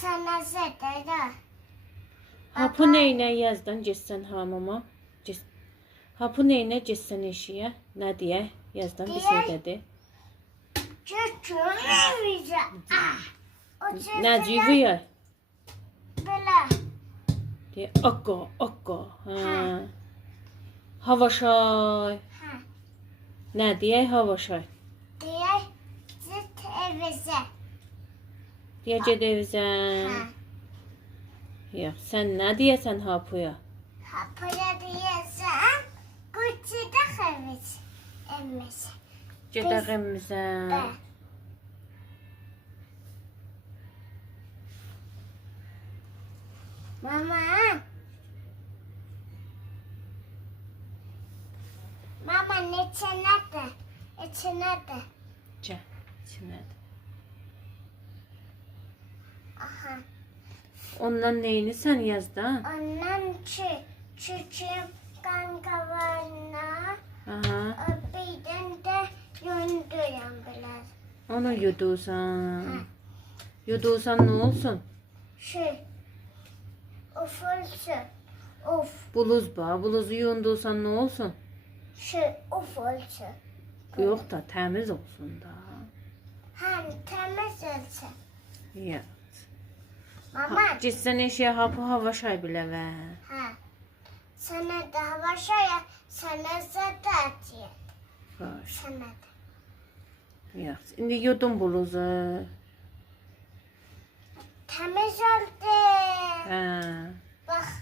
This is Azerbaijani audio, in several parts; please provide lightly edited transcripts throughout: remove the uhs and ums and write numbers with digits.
Sana zədədə. Hapı neynə yazdan getsən hamama? Hapı neynə getsən eşiyə? Nə deyə? Yazdan bir şey dedi. Çöçürməyəcə. Nə cüvüyə? Belə. Deyə, akka. Havaşay. Hə. Nə deyək havaşay? Deyək, zıt evizə. Deyə ged evizən. Hə. Yox, sən nə deyəsən hapıya? Hapıya deyəsən, qıçıda xəviz. Emmiz. Gedək evimizən. Bə. Mama. Mama, neçənədir? İçinədir. Gəl, içinədir. Aha. Ondan neyini sən yazdan? Ondan çüçüm qanqavarına, Aha. birdən də yunduyam biraz. Onu yudursan. Yudursan nə olsun? Ufulsun. Uf. Buluz bax, buluzu yundursan nə olsun? Ufulsun. Yox da, təmiz olsun da. Həm təmiz olsun. Yox. Mama. Gitsən eşiyə hapı havaşay biləvə. Hə. Sənə də hava şaya, sənə zədə atıyət. Xoş. Sənə də. Yox, indi yudum buluzu. Təmiz oldu. Hə. Bax.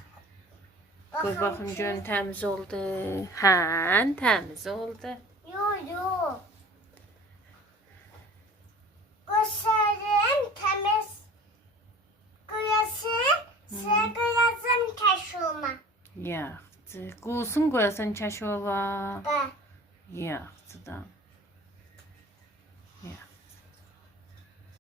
Qoy baxım görün təmiz oldu. Hə, təmiz oldu. Yo. Qoşarım təmiz. Qoyasın, sən qoyasın kəşulma. Yox, qusun qoyasan kəşova. Bə. Yox, da. Yox.